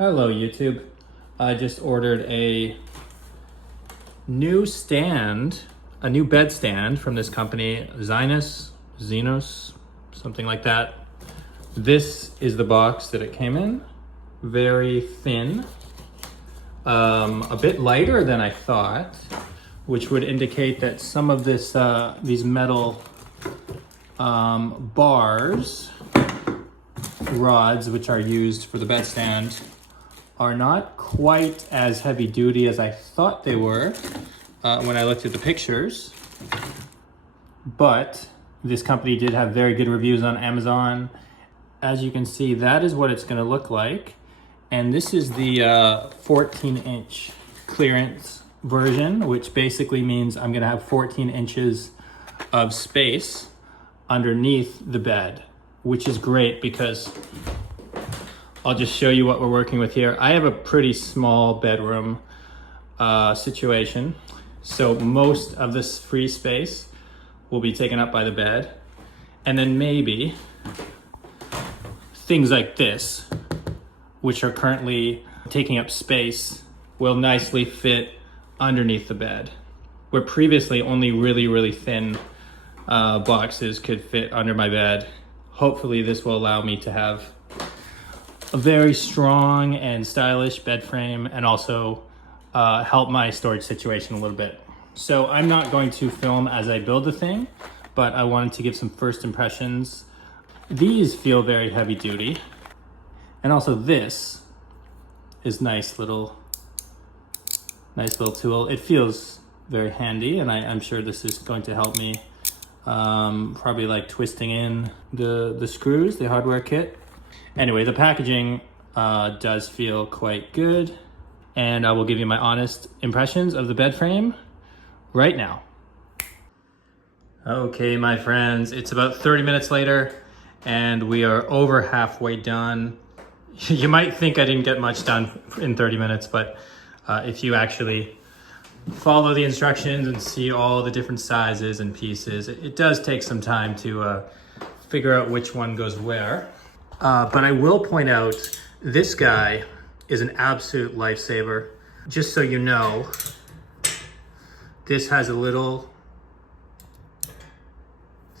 Hello YouTube. I just ordered a new stand, a new bed stand from this company, Zinus, something like that. This is the box that it came in. Very thin, a bit lighter than I thought, which would indicate that some of this, these metal rods, which are used for the bed stand, are not quite as heavy duty as I thought they were when I looked at the pictures. But this company did have very good reviews on Amazon. As you can see, that is what it's going to look like. And this is the 14-inch clearance version, which basically means I'm going to have 14 inches of space underneath the bed, which is great because I'll just show you what we're working with here. I have a pretty small bedroom situation, so most of this free space will be taken up by the bed. And then maybe things like this, which are currently taking up space, will nicely fit underneath the bed, where previously only really thin boxes could fit under my bed. Hopefully this will allow me to have a very strong and stylish bed frame, and also help my storage situation a little bit. So I'm not going to film as I build the thing, but I wanted to give some first impressions. These feel very heavy duty. And also this is nice little tool. It feels very handy, and I'm sure this is going to help me probably like twisting in the screws, the hardware kit. Anyway, the packaging does feel quite good, and I will give you my honest impressions of the bed frame right now. Okay, my friends, it's about 30 minutes later, and we are over halfway done. You might think I didn't get much done in 30 minutes, but if you actually follow the instructions and see all the different sizes and pieces, it does take some time to figure out which one goes where. But I will point out, this guy is an absolute lifesaver. Just so you know, this has a little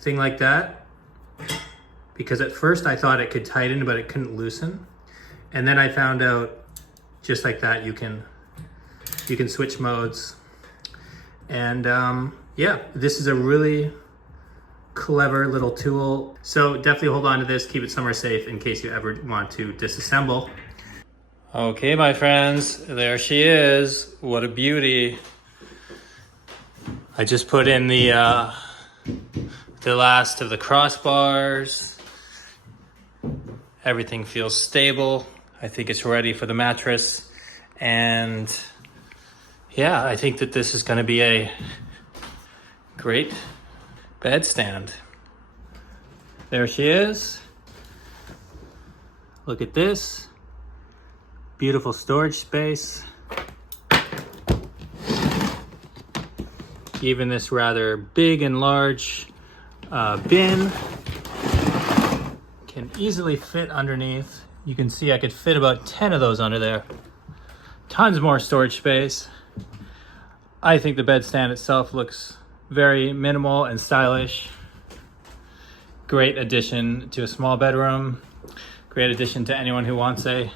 thing like that, because at first I thought it could tighten, but it couldn't loosen. And then I found out, just like that, you can switch modes. And yeah, this is a really clever little tool. So definitely hold on to this, keep it somewhere safe in case you ever want to disassemble. Okay, my friends, there she is. What a beauty. I just put in the last of the crossbars. Everything feels stable. I think it's ready for the mattress. And yeah, I think that this is going to be a great bed stand. There she is. Look at this. Beautiful storage space. Even this rather big and large bin can easily fit underneath. You can see I could fit about 10 of those under there. Tons more storage space. I think the bed stand itself looks very minimal and stylish. Great addition to a small bedroom. Great addition to anyone who wants a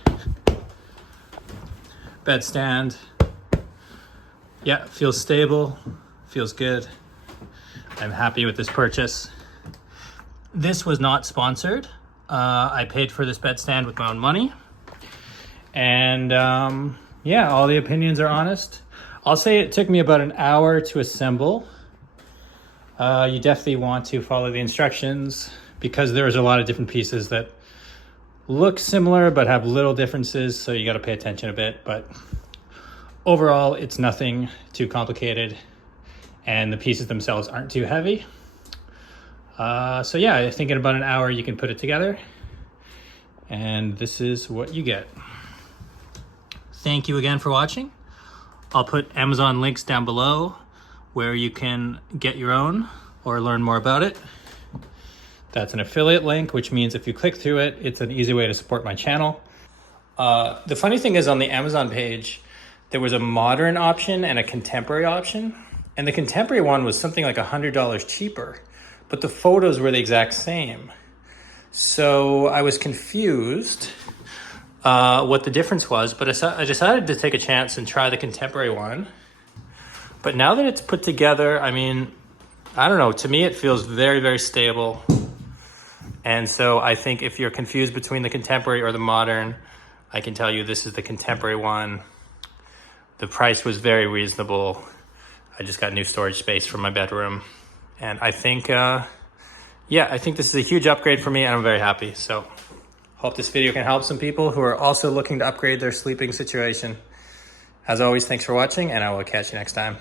bed stand. Yeah, feels stable, feels good. I'm happy with this purchase. This was not sponsored. I paid for this bed stand with my own money. And yeah, all the opinions are honest. I'll say it took me about an hour to assemble. You definitely want to follow the instructions, because there's a lot of different pieces that look similar but have little differences, so you got to pay attention a bit. But overall, it's nothing too complicated, and the pieces themselves aren't too heavy. So yeah, I think in about an hour you can put it together, and this is what you get. Thank you again for watching. I'll put Amazon links down below where you can get your own or learn more about it. That's an affiliate link, which means if you click through it, it's an easy way to support my channel. The funny thing is on the Amazon page, there was a modern option and a contemporary option. And the contemporary one was something like $100 cheaper, but the photos were the exact same. So I was confused what the difference was, but I decided to take a chance and try the contemporary one. But now that it's put together, I mean, I don't know, to me it feels very, very stable. And so I think if you're confused between the contemporary or the modern, I can tell you this is the contemporary one. The price was very reasonable. I just got new storage space for my bedroom. And I think, I think this is a huge upgrade for me and I'm very happy. So hope this video can help some people who are also looking to upgrade their sleeping situation. As always, thanks for watching and I will catch you next time.